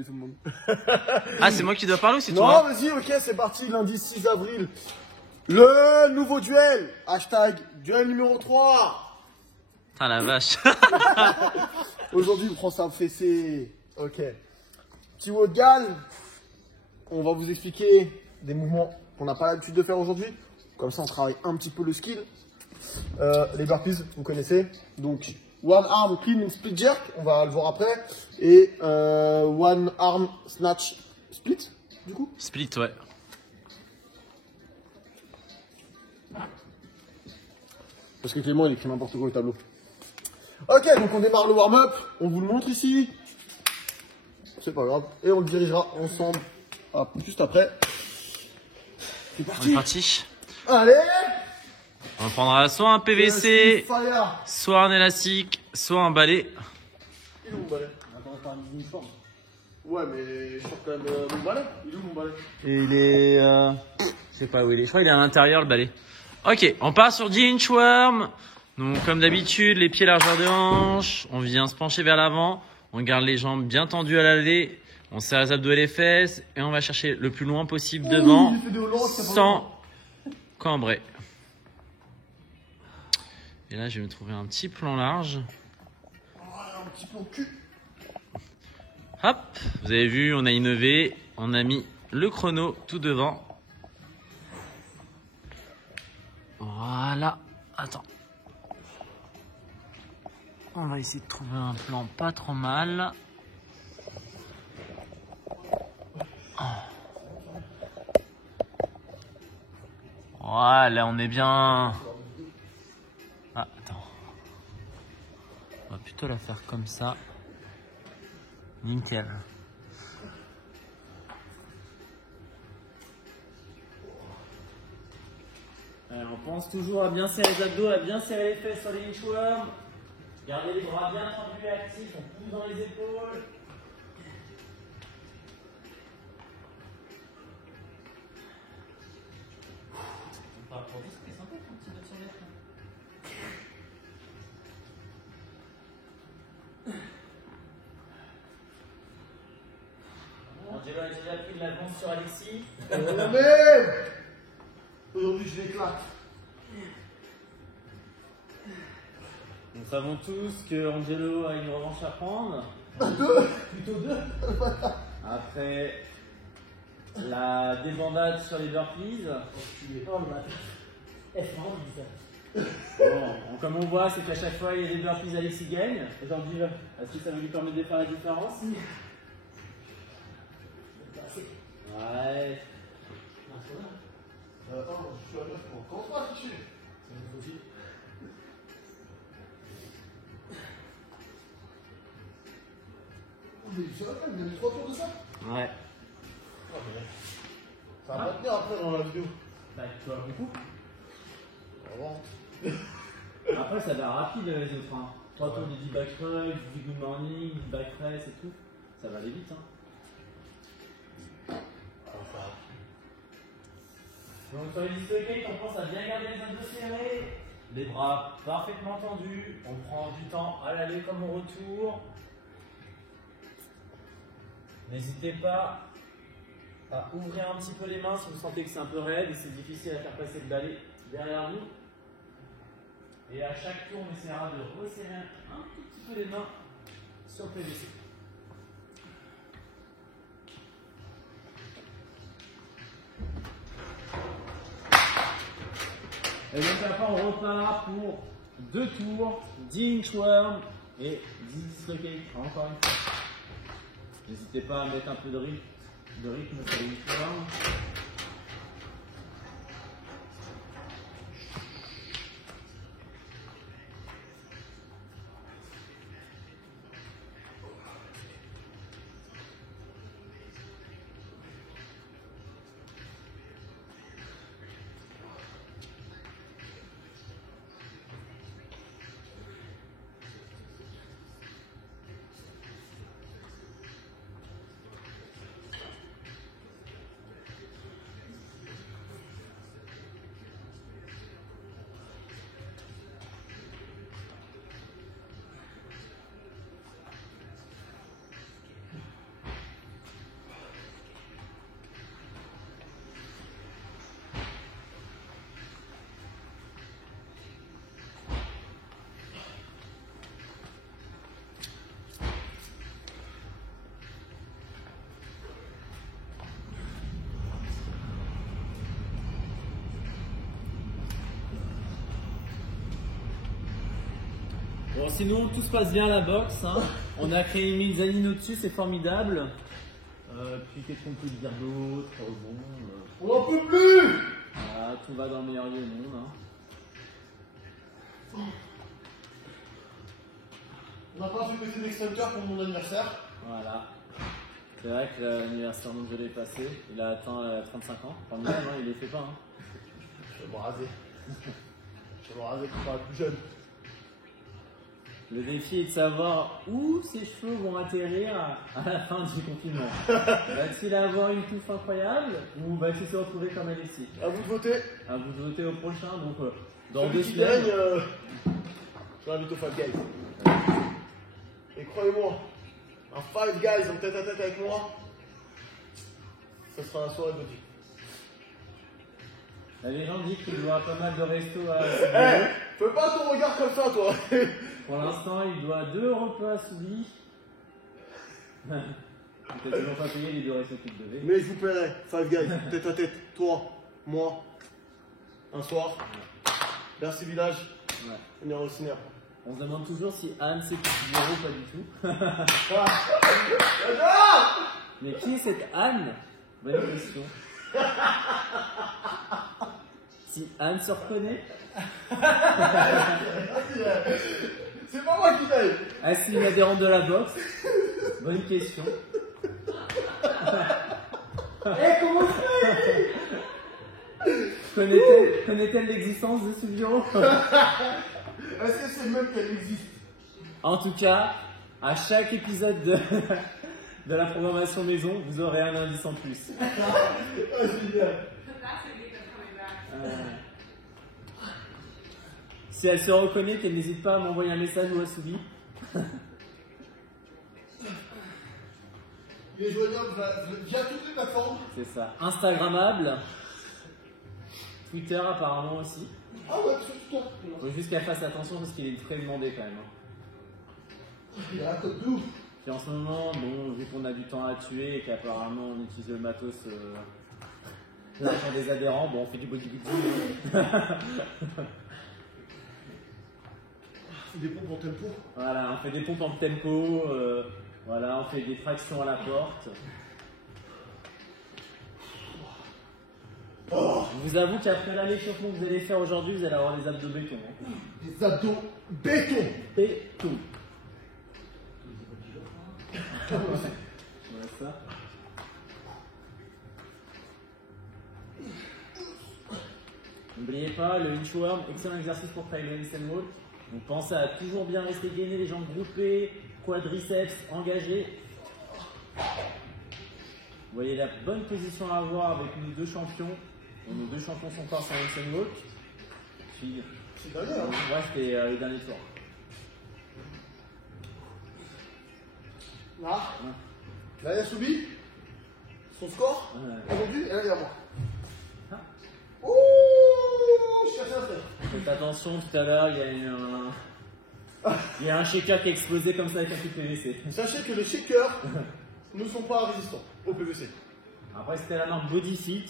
Salut tout le monde. Ah, c'est moi qui dois parler ou c'est Non, toi? vas-y, ok, c'est parti, lundi 6 avril. Le nouveau duel. Hashtag duel numéro 3. Putain, la vache. Aujourd'hui, on prend ça fessé. Ok. Petit Wogal. On va vous expliquer des mouvements qu'on n'a pas l'habitude de faire aujourd'hui. Comme ça, on travaille un petit peu le skill. Les burpees, vous connaissez. Donc, one arm clean and split jerk. On va le voir après. Et one arm snatch split, du coup. Split, ouais. Parce que Clément, il écrit n'importe quoi au tableau. Ok, donc on démarre le warm-up. On vous le montre ici. C'est pas grave. Et on le dirigera ensemble juste après. C'est On parti. est parti. Allez. On prendra soit un PVC, Fire. soit un élastique, soit un balai. Il est où mon balai? Attends, t'as un uniforme. Ouais, mais je sors quand même mon balai. Il est où mon balai? Et il est... je sais pas où il est. Je crois qu'il est à l'intérieur, le balai. Ok, on part sur 10 inchworm. Donc, comme d'habitude, les pieds largeur de hanche. On vient se pencher vers l'avant. On garde les jambes bien tendues à l'allée. On serre les abdos et les fesses. Et on va chercher le plus loin possible devant, il fait des Hollandes, c'est pas sans cambrer. Et là, je vais me trouver un petit plan large. Voilà, un petit peu au cul. Hop, vous avez vu, on a innové. On a mis le chrono tout devant. Voilà. Attends. On va essayer de trouver un plan pas trop mal. Voilà, on est bien. Ah, attends. On va plutôt la faire comme ça. Nickel. Alors, on pense toujours à bien serrer les abdos, à bien serrer les fesses sur les inchworms. Gardez les bras bien tendus et actifs, on pousse dans les épaules. On part pour 10 mais sympa ton petit bout de survêtement. Angelo a déjà pris de l'avance sur Alexis. Aujourd'hui, je l'éclate. Nous savons tous que Angelo a une revanche à prendre. Plutôt deux. Après la débandade sur les burpees. Bon, comme on voit, c'est qu'à chaque fois il y a des burpees, Alexis gagne. Aujourd'hui, est-ce que ça va lui permettre de faire la différence? Ouais. Attends, je suis à 9 points. Comment ça va afficher? C'est vrai, vous avez 3 tours de ça? Ouais. Ça va pas tenir après dans la vidéo. Bah, tu vois beaucoup. Vraiment. Après, ça va rapide les autres. Hein. 3 tours de 10 back crunch, du good morning, du back press et tout. Ça va aller vite. Hein. Donc sur les dislocates, on pense à bien garder les abdos serrés, les bras parfaitement tendus, on prend du temps à l'aller comme au retour. N'hésitez pas à ouvrir un petit peu les mains si vous sentez que c'est un peu raide et c'est difficile à faire passer le balai derrière nous. Et à chaque tour, on essaiera de resserrer un tout petit peu les mains sur le PVC. Et donc après on repart pour 2 tours, 10 inchworm et 10 dislocates encore une fois. N'hésitez pas à mettre un peu de rythme sur les inchworm. sinon tout se passe bien à la boxe. Hein. On a créé une mezzanine au-dessus, c'est formidable. Puis qu'est-ce qu'on peut dire d'autre? On n'en peut plus. Voilà, tout va dans le meilleur lieu du monde. Hein. On n'a pas fait péter l'extincteur pour mon anniversaire. Voilà. C'est vrai que l'anniversaire d'Angelo est passé. Il a atteint 35 ans. Enfin, même, hein, il les fait pas. Hein. Je vais me raser. Je vais me raser pour être plus jeune. Le défi est de savoir où ses cheveux vont atterrir à la fin du confinement. Va-t-il avoir une touffe incroyable ou va-t-il se retrouver comme Alexis? À vous de voter. À vous de voter au prochain. Donc, dans Celui 2 qui semaines. gagne, je l'invite au Five Guys. Et croyez-moi, un Five Guys en tête à tête avec moi, ça sera la soirée de vie. La légende dit qu'il doit pas mal de restos à Eh, fais pas ton regard comme ça, toi. Pour l'instant, il doit 2 repas à Soubi. Il n'a toujours pas payé les 2 restos qu'il devait. Mais je vous paierai, Five Guys, tête à tête, toi, moi, un soir. Merci village, Ouais. on ira au cinéma. On se demande toujours si Anne sait qui est ou pas du tout. Mais qui est cette Anne? Bonne question. Si Anne se reconnaît, C'est pas moi qui paye. est-ce une adhérente de la boxe? Bonne question. Eh, comment ça? Connaît-elle l'existence de ce bureau? Est-ce que c'est même qu'elle existe? En tout cas, à chaque épisode de la programmation maison, vous aurez un indice en plus. Ah, génial. Si elle se reconnaît, qu'elle n'hésite pas à m'envoyer un message ou à Soubi. Il est joignable via toutes les plateformes. C'est ça. Instagrammable. Twitter apparemment aussi. Ah ouais, sur Twitter. Faut juste qu'elle fasse attention parce qu'il est très demandé quand même. Hein. Il a un code de ouf. Puis en ce moment, bon, vu qu'on a du temps à tuer et qu'apparemment on utilise le matos, l'argent des adhérents, bon, on fait du bodybuilding. Des pompes en tempo. Voilà, on fait des pompes en tempo, voilà, on fait des tractions à la porte. Oh, Je vous avoue qu'après l'échauffement que vous allez faire aujourd'hui, vous allez avoir des abdos béton. Hein. des abdos béton. Béton. Voilà ça. N'oubliez pas, le inchworm, excellent exercice pour travailler le handstand walk. Donc pensez à toujours bien rester gainé, les jambes groupées, quadriceps engagés. Vous voyez la bonne position à avoir avec nos 2 champions. Et nos 2 champions sont pas sur le handstand walk. Puis, C'est derrière. ouais, c'était le dernier tour. Là, là, il y a Soubi. Son score aujourd'hui, et là, il y a moi. Ah. Ouh, je cherche un set. Faites attention, tout à l'heure, il y a un shaker qui a explosé comme ça avec un coup de PVC. Sachez que les shakers ne sont pas résistants au PVC. Après, c'était la marque Bodyfit.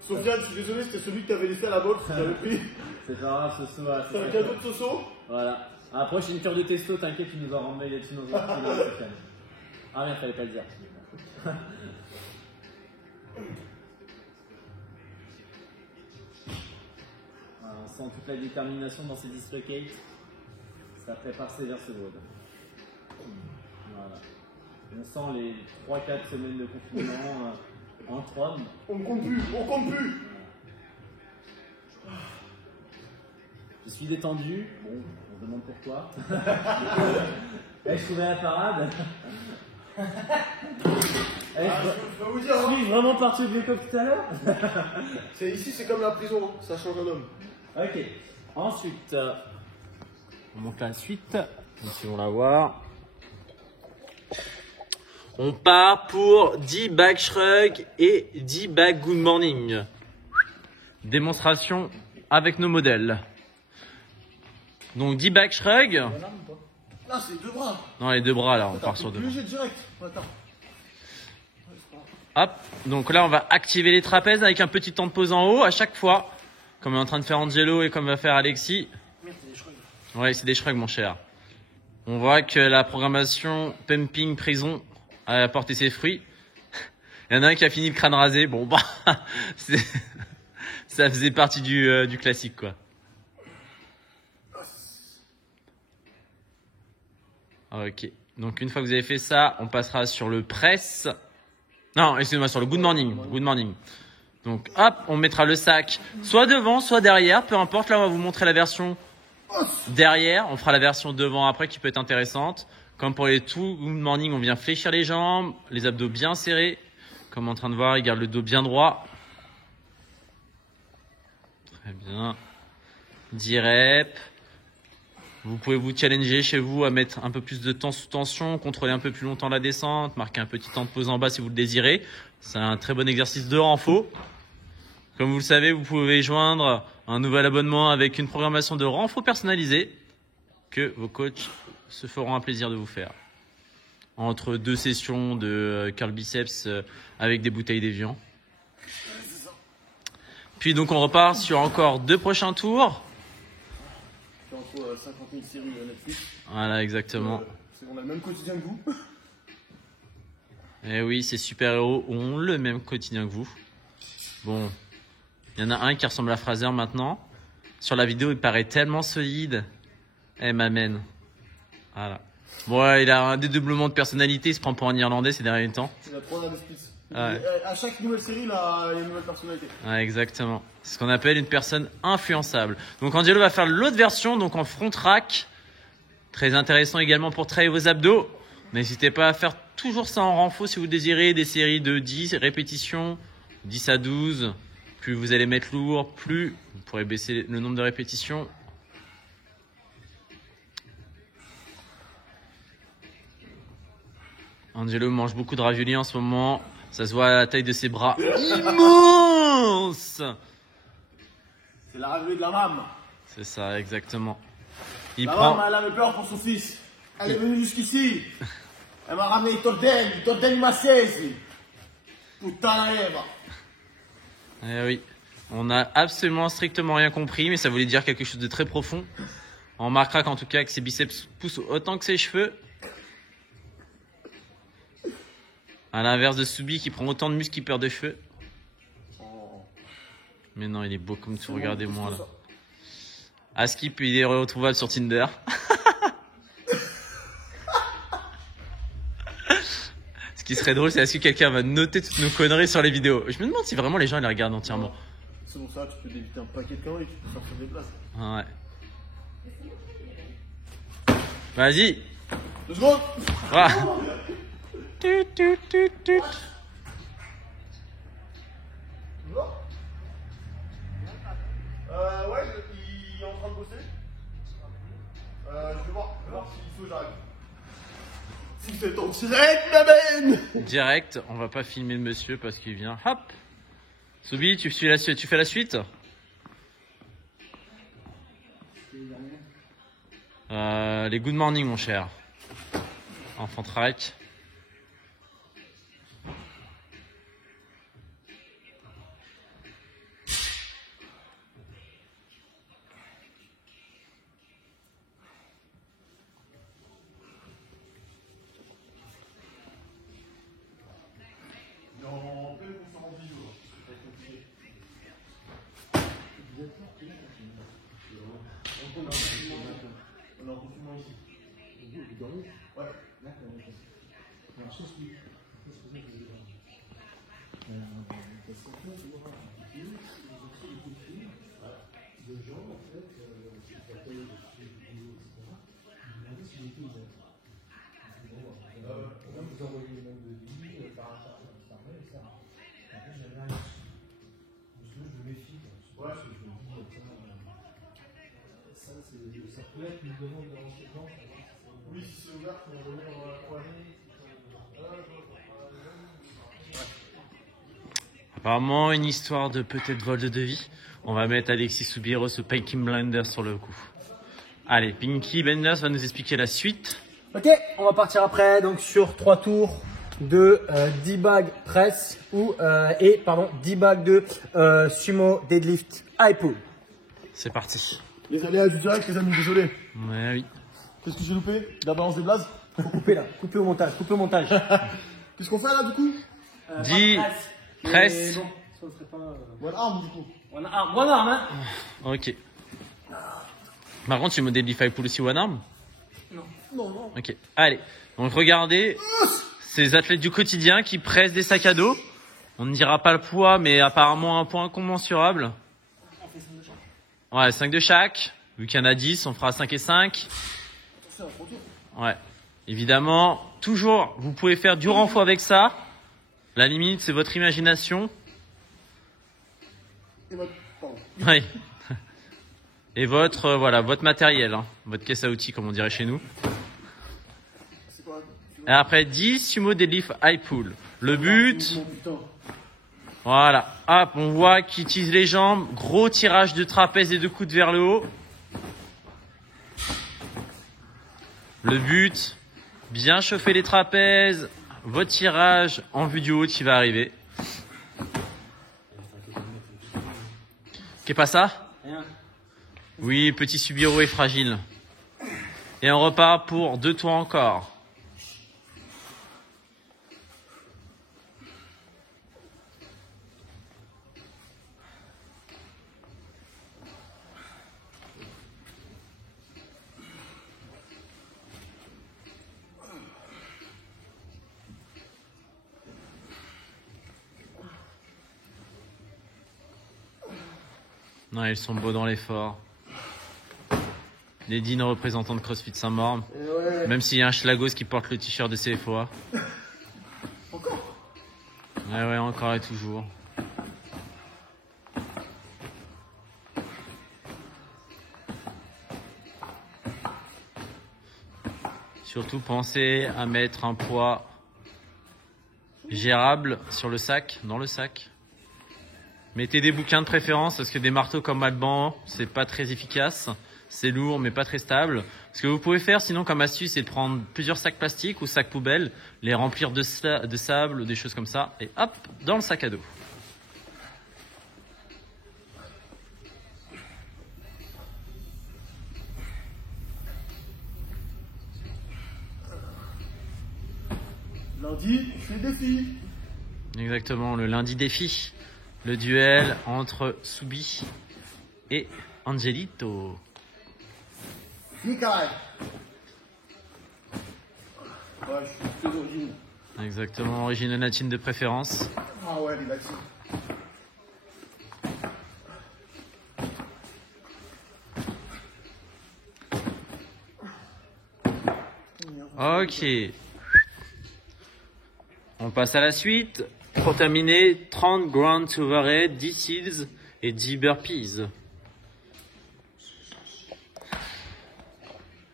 Sofiane, je suis désolé, c'était celui que tu avais laissé à la boxe, j'avais pris. C'est pas grave, ce saut. C'est un cadeau de Soso. Voilà. À la prochaine cure de testo, t'inquiète, tu nous en renvoies là-dessus dans un petit. Ah, merde, fallait pas le dire. On sent toute la détermination dans ces dislocates. Ça prépare vers ce road. Voilà. On sent les 3-4 semaines de confinement en trône. On ne compte plus, on compte plus. Je suis détendu. Bon, on se demande pourquoi. Je trouvais la parade. Je peux vous dire, hein, Suis-je vraiment parti au Biocop tout à l'heure? ici c'est comme la prison, hein, ça change un homme. Ok. Ensuite, on monte la suite. Si on la voir. On part pour 10 back shrug et 10 back good morning. Démonstration avec nos modèles. Donc 10 back shrug. Là, c'est 2 bras. Non, les 2 bras là, on Attends, part sur 2 bras. léger direct. Attends. Hop, donc là on va activer les trapèzes avec un petit temps de pause en haut à chaque fois, comme est en train de faire Angelo et comme va faire Alexis. Ouais, c'est des shrugs, mon cher. On voit que la programmation Pumping Prison a apporté ses fruits. Il y en a un qui a fini le crâne rasé. Bon, bah, ça faisait partie du classique, quoi. Ok. Donc, une fois que vous avez fait ça, on passera sur le press. Non, excusez-moi, sur le good morning. Good morning. Donc, hop, on mettra le sac soit devant, soit derrière. Peu importe. Là, on va vous montrer la version derrière. On fera la version devant après qui peut être intéressante. Comme pour les good morning, on vient fléchir les jambes, les abdos bien serrés. Comme en train de voir, il garde le dos bien droit. Très bien. 10 reps. Vous pouvez vous challenger chez vous à mettre un peu plus de temps sous tension, contrôler un peu plus longtemps la descente, marquer un petit temps de pause en bas si vous le désirez. C'est un très bon exercice de renfo. Comme vous le savez, vous pouvez joindre un nouvel abonnement avec une programmation de renfo personnalisée que vos coachs se feront un plaisir de vous faire. Entre 2 sessions de curl biceps avec des bouteilles d'évian. Puis donc on repart sur encore 2 prochains tours. Entre 50 000 séries Netflix. Voilà, exactement. On a le même quotidien que vous. Eh oui, ces super-héros ont le même quotidien que vous. Bon, il y en a un qui ressemble à Fraser maintenant. Sur la vidéo, il paraît tellement solide. Eh, m'amène. Voilà. Bon, ouais, il a un dédoublement de personnalité, il se prend pour un Irlandais ces derniers temps. Il a 3 splits. Ouais. À chaque nouvelle série, il a une nouvelle personnalité. Ouais, exactement. C'est ce qu'on appelle une personne influençable. Donc Angelo va faire l'autre version, donc en front rack. Très intéressant également pour travailler vos abdos. N'hésitez pas à faire toujours ça en renfo si vous désirez des séries de 10 répétitions, 10 à 12. Plus vous allez mettre lourd, plus vous pourrez baisser le nombre de répétitions. Angelo mange beaucoup de raviolis en ce moment. Ça se voit à la taille de ses bras immenses. C'est la ravioli de la maman. C'est ça, exactement. Il La prend... maman, elle avait peur pour son fils. Elle est venue jusqu'ici. Elle m'a ramené il tordelli massesi. Puttana Eva. Eh oui, on n'a absolument strictement rien compris, mais ça voulait dire quelque chose de très profond. On remarquera qu'en tout cas que ses biceps poussent autant que ses cheveux. À l'inverse de Soubi qui prend autant de muscles qu'il perd de cheveux. Mais non, il est beau comme tout, regardez-moi là. Askip, il est retrouvable sur Tinder. Ce qui serait drôle, c'est est-ce que quelqu'un va noter toutes nos conneries sur les vidéos. Je me demande si vraiment les gens les regardent entièrement. C'est pour ça que tu peux éviter un paquet de conneries, tu peux sortir des places. Ouais. Vas-y. 2 secondes. Voilà. Tut, tut, tut, tut. Ouais, il est en train de bosser. Je vais voir s'il faut, j'arrive. Si c'est ton direct, ma benne. Direct, on va pas filmer le monsieur parce qu'il vient. Hop. Soubi, tu fais la suite. Les good morning, mon cher. Enfant track. On est en confinement ici. Vous dormez? Ouais. D'accord, ok. Alors, je suis. De gens, en fait, qui s'appellent des vidéos, etc. Vous demandez si j'étais ouvert. On va vous envoyer le nom de vie par mail, ça. Après, j'avais rien reçu. Parce que je me méfie, ouais, je me dis, tiens, ça peut être une demande de renseignement. Oui, si c'est ouvert, on va venir Apparemment, une histoire de peut-être vol de devis. On va mettre Alexis Soubirous ce Pinky Blinders sur le coup. Allez, Pinky Blinders va nous expliquer la suite. Ok, on va partir après donc sur 3 tours de 10 bags press et 10 bags de sumo deadlift high pull. C'est parti. Les aléas du direct, les amis, désolé. Ouais, oui. Qu'est-ce que j'ai loupé? La balance des blazes? Faut couper là, couper au montage, couper au montage. Qu'est-ce qu'on fait là du coup? 10, presse. Bon, ça ne serait pas. One arm du coup. One arm, hein. Ok. Par contre, tu me deadlift high pull aussi one arm? Non. Non. Ok. Allez. Donc regardez ces athlètes du quotidien qui pressent des sacs à dos. On ne dira pas le poids, mais apparemment un poids incommensurable. On fait 5 de chaque. Ouais, 5 de chaque. Vu qu'il y en a 10, on fera 5 et 5. C'est un retour. Ouais. Évidemment, toujours, vous pouvez faire du renfort avec ça. La limite, c'est votre imagination. Et votre. Pardon. Oui. Et votre, voilà, votre matériel, hein. Votre caisse à outils, comme on dirait chez nous. C'est quoi? Et après, 10 sumo deadlift high pull. Le but, Oh, putain. voilà. Hop, on voit qu'il utilise les jambes. Gros tirage de trapèze et de coude vers le haut. Le but, bien chauffer les trapèzes. Votre tirage en vue du haut qui va arriver. Qu'est pas ça? Rien. Oui, petit Subiru est fragile. Et on repart pour 2 tours encore. Non, ils sont beaux dans l'effort. Les dignes représentants de CrossFit Saint-Maur. Ouais. Même s'il y a un Schlagos qui porte le t-shirt de CFOA. Encore? Ouais, encore et toujours. Surtout pensez à mettre un poids gérable sur le sac, dans le sac. Mettez des bouquins de préférence parce que des marteaux comme Alban, c'est pas très efficace. C'est lourd mais pas très stable. Ce que vous pouvez faire sinon comme astuce, c'est de prendre plusieurs sacs plastiques ou sacs poubelles, les remplir de sable ou des choses comme ça et hop, dans le sac à dos. Lundi, je fais le défi. Exactement, le lundi défi. Le duel entre Soubi et Angelito. Nickel. Ouais, je suis plutôt d'origine. Exactement, origine latine de préférence. Ah ouais, les latines. Ok. On passe à la suite. Pour terminer, 30 ground to overhead, 10 seals et 10 burpees.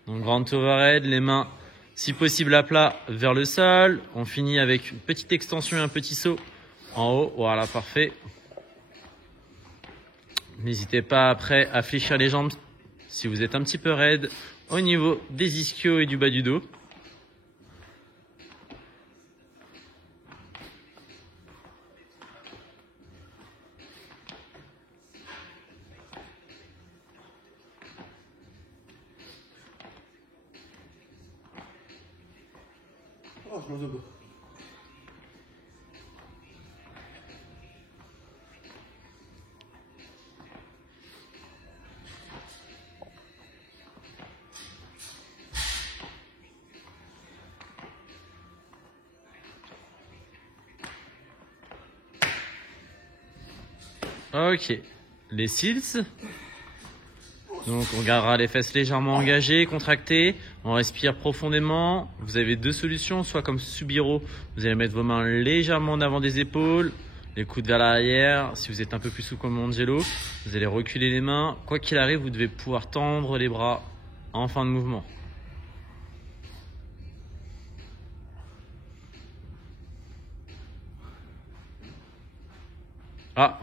Donc ground to overhead, les mains si possible à plat vers le sol. On finit avec une petite extension et un petit saut en haut. Voilà, parfait. N'hésitez pas après à fléchir les jambes si vous êtes un petit peu raide au niveau des ischios et du bas du dos. Oh, je m'en veux. Ok, les seals. Donc on gardera les fesses légèrement engagées, contractées. On respire profondément. Vous avez deux solutions, soit comme Subiru, vous allez mettre vos mains légèrement en avant des épaules, les coudes vers l'arrière. Si vous êtes un peu plus souple comme Angelo, vous allez reculer les mains. Quoi qu'il arrive, vous devez pouvoir tendre les bras en fin de mouvement. Ah,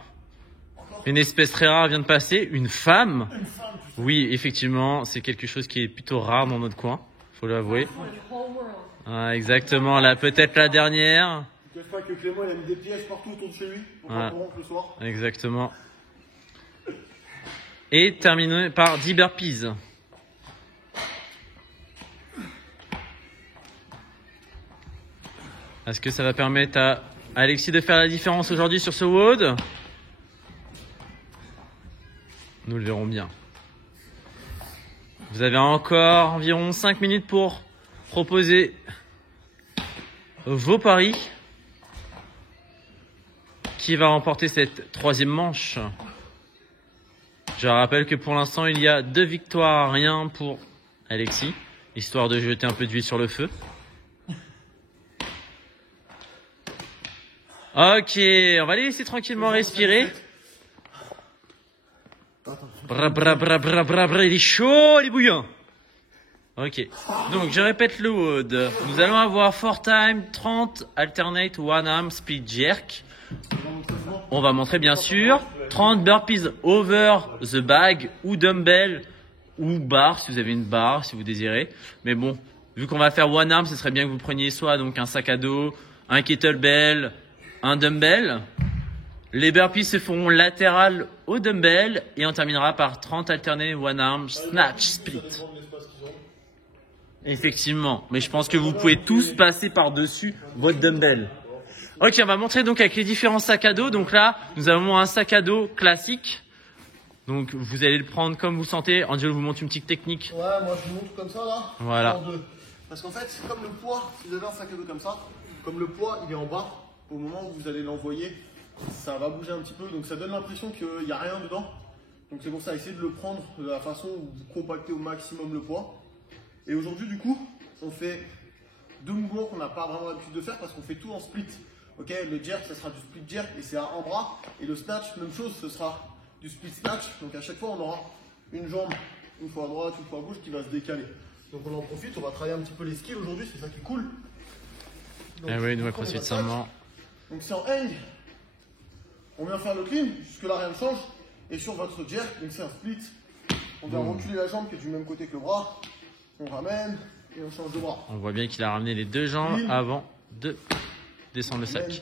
une espèce très rare vient de passer, une femme. Oui, effectivement, c'est quelque chose qui est plutôt rare dans notre coin, faut l'avouer. Ah, exactement, là peut-être la dernière. Je ne cache pas que Clément il a mis des pièges partout autour de chez lui pour Ouais. qu'on rentre le soir. Exactement. Et terminer par 10 burpees. Est-ce que ça va permettre à Alexis de faire la différence aujourd'hui sur ce WOD? Nous le verrons bien. Vous avez encore environ 5 minutes pour proposer vos paris. Qui va remporter cette troisième manche? Je rappelle que pour l'instant, il y a 2 victoires à rien pour Alexis, histoire de jeter un peu d'huile sur le feu. Ok, on va les laisser tranquillement respirer. Bra bra bra bra bra bra, il est chaud, il est bouillant. Ok, donc je répète le WOD. Nous allons avoir 4 time, 30 alternate one arm split jerk. On va montrer bien sûr 30 burpees over the bag ou dumbbell ou barre si vous avez une barre si vous désirez. Mais bon, vu qu'on va faire one arm, ce serait bien que vous preniez soit donc un sac à dos, un kettlebell, un dumbbell. Les burpees se feront latéral au dumbbell et on terminera par 30 alternés one arm snatch split. Effectivement, mais je pense que vous pouvez tous passer par-dessus votre dumbbell. Ok, on va montrer donc avec les différents sacs à dos. Donc là, nous avons un sac à dos classique. Donc vous allez le prendre comme vous le sentez. Angelo vous montre une petite technique. Ouais, moi je monte comme ça là. Voilà. En deux. Parce qu'en fait, c'est comme le poids, si vous avez un sac à dos comme ça, comme le poids il est en bas, au moment où vous allez l'envoyer, ça va bouger un petit peu. Donc ça donne l'impression qu'il n'y a rien dedans. Donc c'est pour ça, essayez de le prendre de la façon où vous compactez au maximum le poids. Et aujourd'hui, du coup, on fait 2 mouvements qu'on n'a pas vraiment l'habitude de faire parce qu'on fait tout en split. Ok, le jerk, ça sera du split jerk et c'est à un bras. Et le snatch, même chose, ce sera du split snatch. Donc à chaque fois, on aura une jambe, une fois à droite, une fois à gauche, qui va se décaler. Donc on en profite, on va travailler un petit peu les skills aujourd'hui, c'est ça qui est cool. Donc, Eh oui, nous CrossFit Saint-Mand. Donc c'est en hang. On vient faire le clean, jusque-là rien ne change. Et sur votre jerk, donc c'est un split. On vient reculer la jambe qui est du même côté que le bras. On ramène et on change de bras. On voit bien qu'il a ramené les 2 jambes avant de descendre le sac.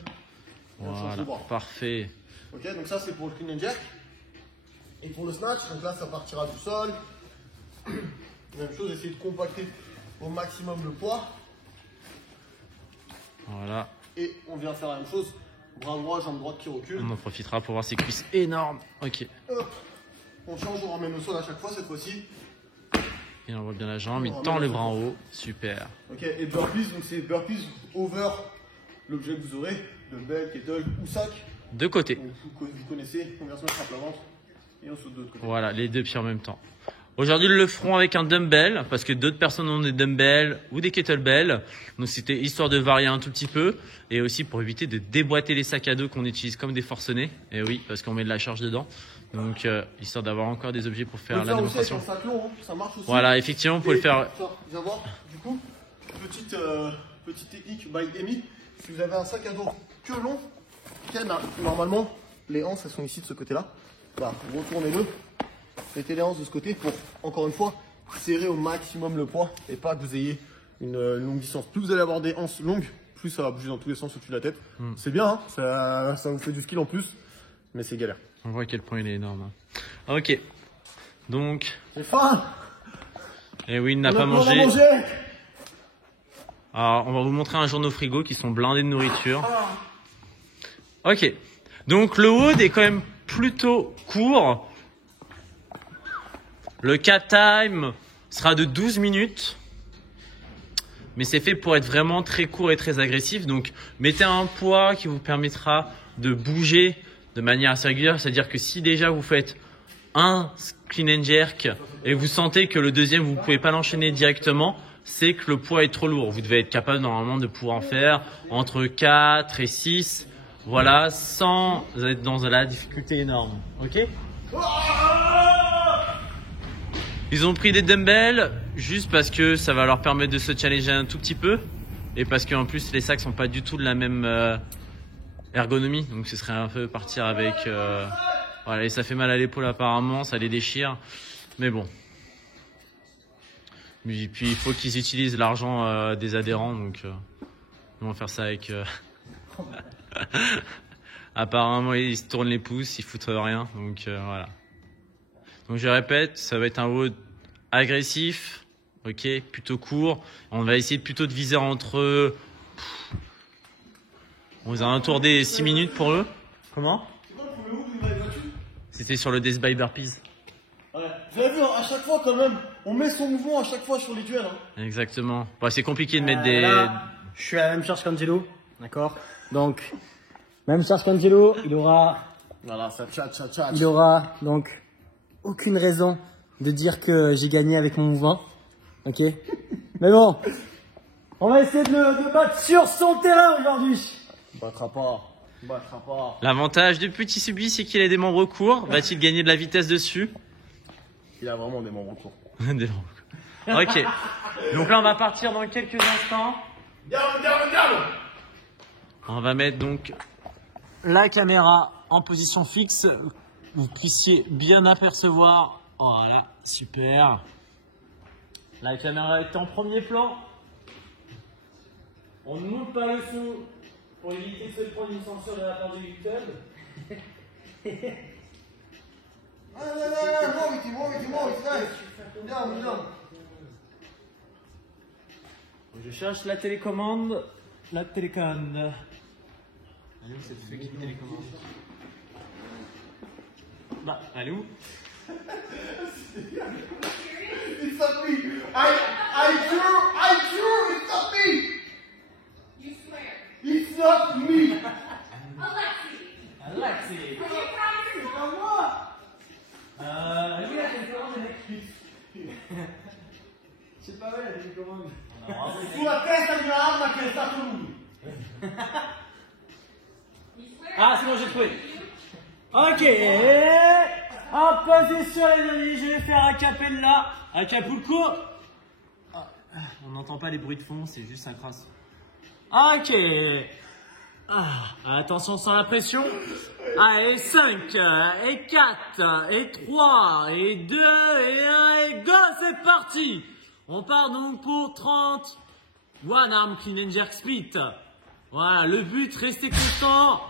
Voilà, parfait. Ok, donc ça c'est pour le clean and jerk. Et pour le snatch, donc là ça partira du sol. Même chose, essayez de compacter au maximum le poids. Voilà. Et on vient faire la même chose. Bras droit, jambe droite qui recule. On en profitera pour voir ces cuisses énormes. Ok. Hop. On change, on ramène au sol à chaque fois cette fois-ci. Et on voit bien la jambe, il tend le bras en haut. Super. Ok, et burpees, donc c'est burpees over l'objet que vous aurez, dumbbell, kettle ou sac. De côté. Donc, vous connaissez, on vient se mettre à plat ventre et on saute de l'autre côté. Voilà, les 2 pieds en même temps. Aujourd'hui, ils le feront avec un dumbbell parce que d'autres personnes ont des dumbbells ou des kettlebells. Donc, c'était histoire de varier un tout petit peu et aussi pour éviter de déboîter les sacs à dos qu'on utilise comme des forcenés. Et oui, parce qu'on met de la charge dedans. Donc, histoire d'avoir encore des objets pour faire la démonstration. Aussi avec un sac long, hein, ça marche aussi. Voilà, effectivement, vous pouvez le faire. Viens voir, du coup, petite technique by Amy. Si vous avez un sac à dos que long, normalement, les anses, elles sont ici de ce côté-là. Voilà, retournez-le. Mettez les anses de ce côté pour, encore une fois, serrer au maximum le poids et pas que vous ayez une longue distance. Plus vous allez avoir des anses longues, plus ça va bouger dans tous les sens au-dessus de la tête. C'est bien, hein, ça vous fait du skill en plus, mais c'est galère. On voit à quel point il est énorme. Hein. Ok. Donc. J'ai faim. Et oui, il n'a pas mangé. Alors, on va vous montrer un jour nos frigos qui sont blindés de nourriture. Ok. Donc, le WOD est quand même plutôt court. Le cat time sera de 12 minutes. Mais c'est fait pour être vraiment très court et très agressif. Donc, mettez un poids qui vous permettra de bouger de manière assez régulière. C'est-à-dire que si déjà vous faites un clean and jerk et vous sentez que le deuxième, vous ne pouvez pas l'enchaîner directement, c'est que le poids est trop lourd. Vous devez être capable normalement de pouvoir en faire entre 4 et 6. Voilà, sans être dans la difficulté énorme. Ok ? Ils ont pris des dumbbells juste parce que ça va leur permettre de se challenger un tout petit peu et parce qu'en plus les sacs sont pas du tout de la même ergonomie, donc ce serait un peu partir avec voilà, et ça fait mal à l'épaule apparemment, ça les déchire, mais bon. Et puis il faut qu'ils utilisent l'argent des adhérents, donc ils vont faire ça avec apparemment ils se tournent les pouces, ils foutent rien, donc voilà. Donc je répète, ça va être un WOD agressif, ok, plutôt court. On va essayer plutôt de viser entre aux alentours des 6 minutes pour eux. Comment? C'est quoi le premier move que vous avez battu? C'était sur le Death by Burpees. Ouais. Vous avez vu, à chaque fois quand même, on met son mouvement à chaque fois sur les duels. Hein. Exactement. Bon, c'est compliqué de mettre des... Là, je suis à la même charge qu'Angelo, d'accord? Donc, même charge qu'Angelo, il aura donc aucune raison de dire que j'ai gagné avec mon mouvement, ok? Mais bon, on va essayer de le battre sur son terrain aujourd'hui. Battra pas. Battra pas. L'avantage du petit Subi, c'est qu'il a des membres courts. Va-t-il gagner de la vitesse dessus? Il a vraiment des membres courts. Des membres courts. Ok. Donc là, on va partir dans quelques instants. On va mettre donc la caméra en position fixe. Vous puissiez bien apercevoir. Voilà, super. La caméra est en premier plan. On ne monte pas le son pour éviter de se prendre une censure de la part de YouTube. Je cherche la télécommande. La télécommande. Elle est où cette fucking télécommande? Bah, elle est où? It's not me. I drew. It's not me. You swear. It's not me. Alexi. Alexi. Are you promising? C'est pas moi. Oui, la télécommande est électrique. C'est pas vrai, la télécommande. Sulla testa di un'arma che è stato lui. You swear. Ah, c'est bon, j'ai trouvé. Ok, en position les amis, je vais faire Acapella, Acapulco. On n'entend pas les bruits de fond, c'est juste un crasse. Ok. Attention sans la pression. Allez, 5, et 4, et 3, et 2, et 1, et go, c'est parti. On part donc pour 30. One arm clean and jerk split. Voilà, le but, rester constant.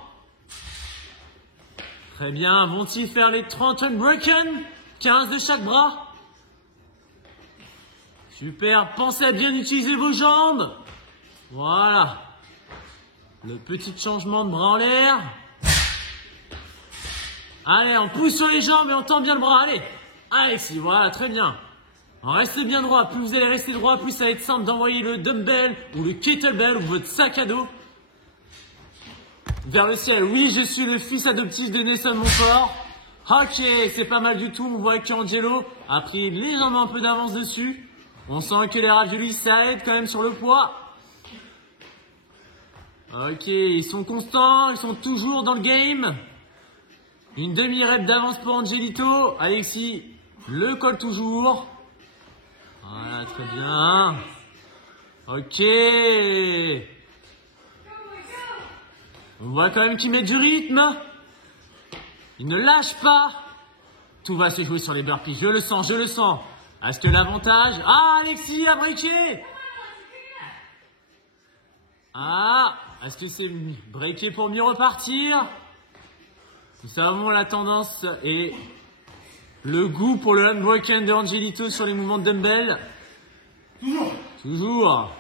Très bien, vont-ils faire les 30 unbroken? 15 de chaque bras. Super, pensez à bien utiliser vos jambes. Voilà. Le petit changement de bras en l'air. Allez, on pousse sur les jambes et on tend bien le bras. Allez, Alexis, voilà, très bien. Restez bien droit. Plus vous allez rester droit, plus ça va être simple d'envoyer le dumbbell ou le kettlebell ou votre sac à dos vers le ciel. Oui, je suis le fils adoptif de Nelson Montfort. Ok, c'est pas mal du tout. On voit qu'Angelo a pris légèrement un peu d'avance dessus. On sent que les raviolis, ça aide quand même sur le poids. Ok, ils sont constants, ils sont toujours dans le game. Une demi-rep d'avance pour Angelito. Alexis le colle toujours. Voilà, très bien. Ok. On voit quand même qu'ils mettent du rythme. Ils ne lâchent pas. Tout va se jouer sur les burpees. Je le sens, je le sens. Est-ce que l'avantage... Ah, Alexis a breaké. Ah, est-ce que c'est breaké pour mieux repartir? Nous savons la tendance et le goût pour le unbroken de Angelito sur les mouvements de dumbbell. Toujours.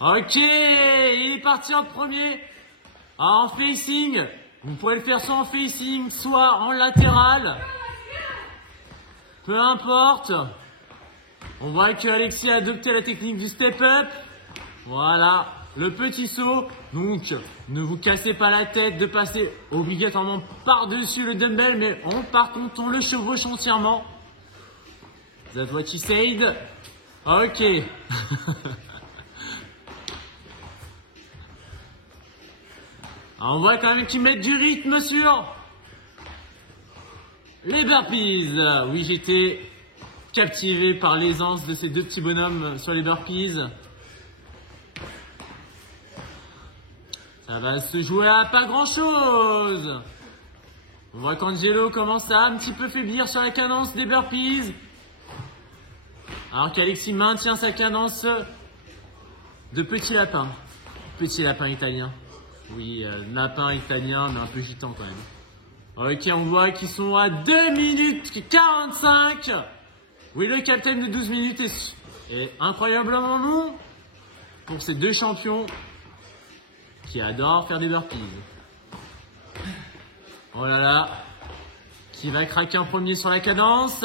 Ok, il est parti en premier. En facing. Vous pourrez le faire soit en facing, soit en latéral. Peu importe. On voit que Alexis a adopté la technique du step-up. Voilà, le petit saut. Donc, ne vous cassez pas la tête de passer obligatoirement par-dessus le dumbbell, mais par contre, on le chevauche entièrement. That's what she said. Ok. Alors, on voit quand même qu'ils mettent du rythme sur les burpees. Oui, j'étais captivé par l'aisance de ces deux petits bonhommes sur les burpees. Ça va se jouer à pas grand chose. On voit qu'Angelo commence à un petit peu faiblir sur la cadence des burpees. Alors qu'Alexis maintient sa cadence de petit lapin. Petit lapin italien. Oui, lapin italien, mais un peu gitan quand même. Ok, on voit qu'ils sont à 2 minutes 45. Oui, le capitaine de 12 minutes est incroyablement long pour ces deux champions qui adorent faire des burpees. Oh là là. Qui va craquer en premier sur la cadence?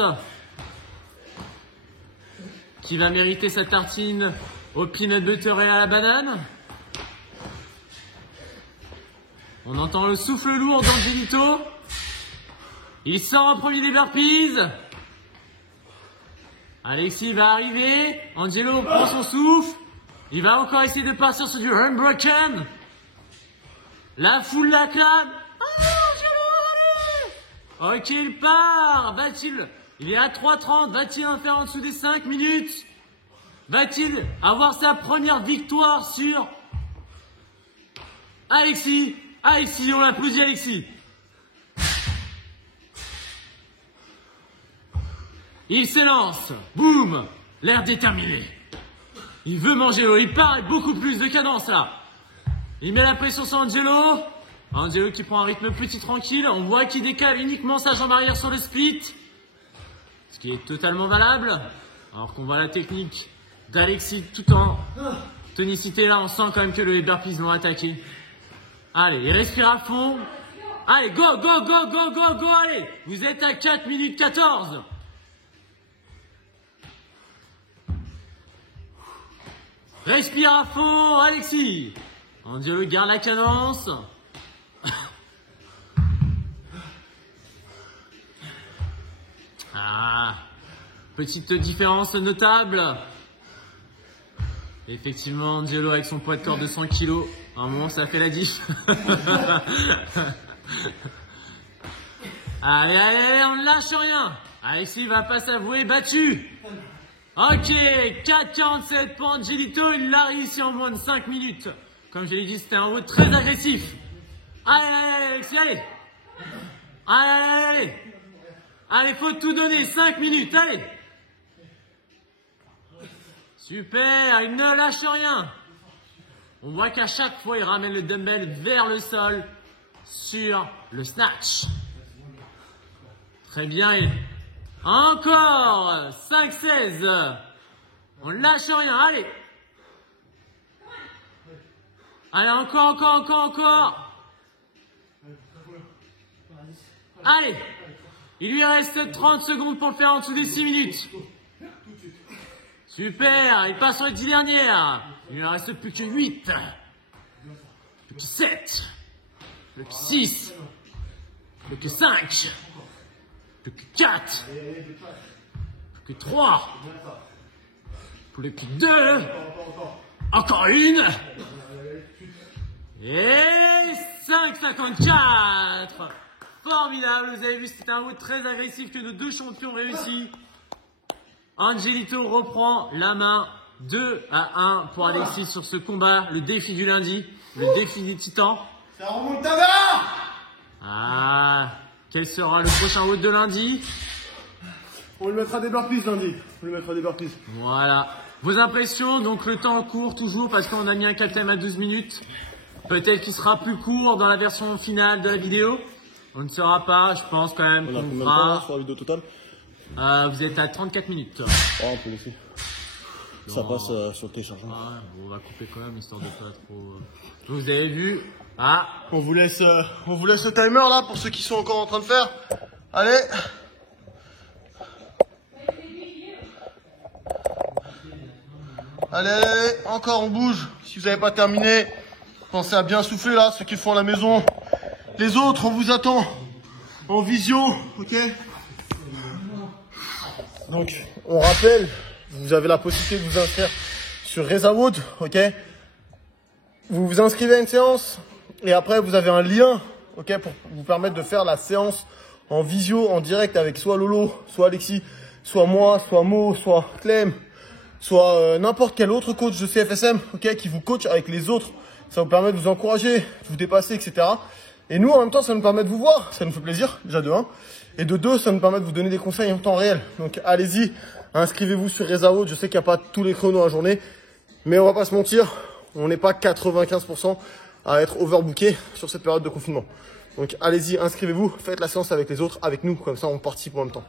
Qui va mériter sa tartine au peanut butter et à la banane? On entend le souffle lourd d'Angelito. Il sort en premier des burpees. Alexis va arriver. Angelo prend son souffle. Il va encore essayer de partir sur du unbroken. La foule l'acclame. Angelo, allez! Ok, il part. Va-t-il... Il est à 3:30. Va-t-il en faire en dessous des 5 minutes? Va-t-il avoir sa première victoire sur Alexis? Alexis, on l'applaudit Alexis. Il s'élance. Boum. L'air déterminé. Il veut manger l'eau. Il part avec beaucoup plus de cadence là. Il met la pression sur Angelo. Angelo qui prend un rythme petit tranquille. On voit qu'il décale uniquement sa jambe arrière sur le split. Ce qui est totalement valable. Alors qu'on voit la technique d'Alexis tout en tonicité là. On sent quand même que les burpees l'ont attaqué. Allez, il respire à fond. Allez, go, go, go, go, go, go, allez. Vous êtes à 4 minutes 14. Respire à fond, Alexis. Angelo garde la cadence. Ah, petite différence notable. Effectivement, Angelo avec son poids de corps de 100 kg, à un moment ça fait la diff. Allez, allez, allez, on ne lâche rien. Alexis va pas s'avouer battu. Ok, 4,47 pour Angelito, il l'a réussi en moins de 5 minutes. Comme je l'ai dit, c'était un road très agressif. Allez, allez, allez, Alexis, allez. Allez, allez, allez. Allez, faut tout donner, 5 minutes, allez. Super, il ne lâche rien. On voit qu'à chaque fois, il ramène le dumbbell vers le sol sur le snatch. Très bien. Et encore 5-16. On ne lâche rien, allez. Allez, encore. Allez. Il lui reste 30 secondes pour le faire en dessous des 6 minutes. Super, il passe sur les 10 dernières. Il lui reste plus que 8. Plus que 7. Plus que 6. Plus que 5. Plus que 4. Plus que 3. Plus que 2. Encore une. Et 5,54. Formidable, vous avez vu, c'était un round très agressif que nos deux champions réussi. Angelito reprend la main 2-1 pour Alexis sur ce combat, le défi du lundi, le défi des titans. Ça remonte à bas. Ah, quel sera le prochain round de lundi? On lui mettra des burpees lundi. Voilà. Vos impressions, donc le temps court toujours parce qu'on a mis un capitaine à 12 minutes. Peut-être qu'il sera plus court dans la version finale de la vidéo. On ne saura pas, je pense quand même qu'on fera... sur la vidéo totale? Vous êtes à 34 minutes. Oh, on peut laisser. Ça passe sur le téléchargement. Ah, on va couper quand même, histoire de pas trop... Vous avez vu? Ah, On vous laisse le timer là pour ceux qui sont encore en train de faire. Allez. Allez, encore on bouge. Si vous n'avez pas terminé, pensez à bien souffler là, ceux qui le font à la maison. Les autres, on vous attend en visio, ok? Donc, on rappelle, vous avez la possibilité de vous inscrire sur Rezawood, ok? Vous vous inscrivez à une séance et après vous avez un lien, ok, pour vous permettre de faire la séance en visio, en direct avec soit Lolo, soit Alexis, soit moi, soit Mo, soit Clem, soit n'importe quel autre coach de CFSM, ok, qui vous coach avec les autres. Ça vous permet de vous encourager, de vous dépasser, etc. Et nous, en même temps, ça nous permet de vous voir, ça nous fait plaisir, déjà de 1. Et de 2, ça nous permet de vous donner des conseils en temps réel. Donc allez-y, inscrivez-vous sur Rezawood. Je sais qu'il n'y a pas tous les chronos à la journée, mais on va pas se mentir, on n'est pas 95% à être overbooké sur cette période de confinement. Donc allez-y, inscrivez-vous, faites la séance avec les autres, avec nous, comme ça on participe en même temps.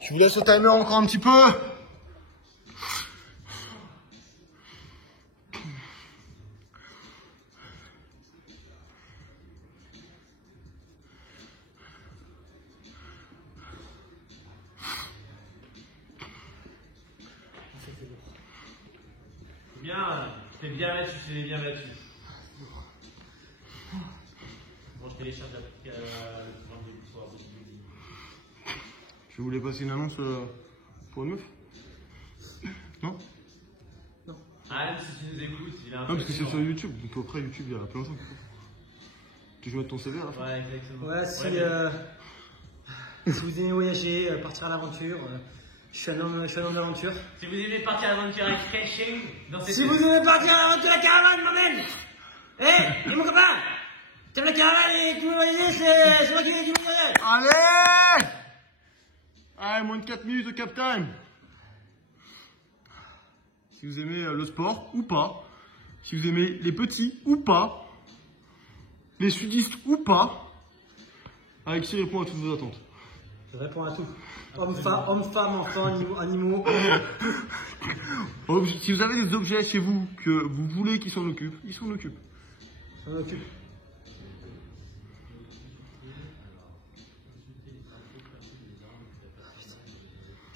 Je vous laisse au timer encore un petit peu. Bien, t'es bien battu, t'es bien battu. Bon, je télécharge l'application le programme de l'histoire. Je voulais passer une annonce pour une meuf. Non? Ah, même si tu nous écoutes, il a un Non, parce que c'est sur YouTube, donc après YouTube, il y a plein de gens qui font. Tu veux mettre ton CV à la fin? Ouais, exactement. Ouais, si vous aimez voyager, partir à l'aventure, je suis un homme d'aventure. Si vous aimez partir à l'aventure avec Crashing, dans cette Si vous aimez partir à l'aventure, la caravane m'emmène. Hé, mon copain, t'aimes la caravane et tu veux voyager, c'est moi qui vais voyager. Allez! Allez, moins de 4 minutes de cap time. Si vous aimez le sport ou pas, si vous aimez les petits ou pas, les sudistes ou pas, Alexis répond à toutes vos attentes. Je réponds à tout. Homme, femme, enfants, animaux. Si vous avez des objets chez vous que vous voulez qu'ils s'en occupent, ils s'en occupent. On occupe.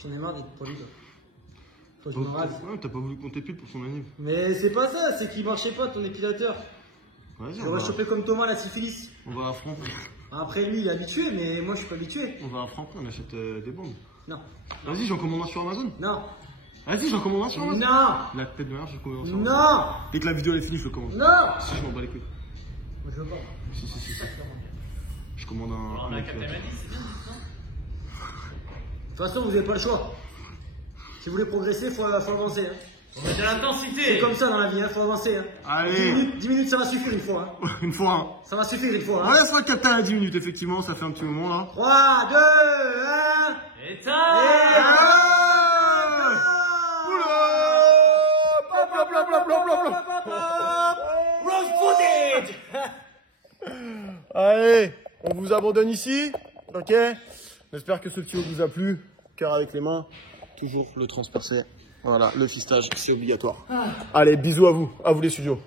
J'en ai marre d'être poli, toi. Faut que je me rase. Ouais, t'as pas voulu compter pile pour son anniv. Mais c'est pas ça, c'est qu'il marchait pas ton épilateur. Vas-y, J'aurais chopé comme Thomas la syphilis. on va à Franck. Après lui il est habitué, mais moi je suis pas habitué. On va à Franck, on achète des bombes. Non. Vas-y, j'en commande un sur Amazon. Non. Vas-y, j'en commande un sur Amazon. Non. La tête de merde, je commande un sur Amazon. Non. Dès que la vidéo elle est finie, je le commande. Non. Si, je m'en bats les couilles. Moi je veux pas. Si. Je commande On un a Captain épilateur. Maddy, c'est bien. De toute façon, vous n'avez pas le choix. Si vous voulez progresser, faut avancer. Hein. On met de C'est l'intensité. comme ça dans la vie, hein, faut avancer. Hein. Allez. 10 minutes, ça va suffire une fois. Hein. Une fois un. Ça va suffire une fois. On Hein. laisse la captain à 10 minutes, effectivement, ça fait un petit moment là. 3, 2, 1. Et tac. Rose footage. Allez, on vous abandonne ici, ok? J'espère que ce petit haut vous a plu. Cœur avec les mains, toujours le transpercé. Voilà, le fistage, c'est obligatoire. Allez, bisous à vous les studios.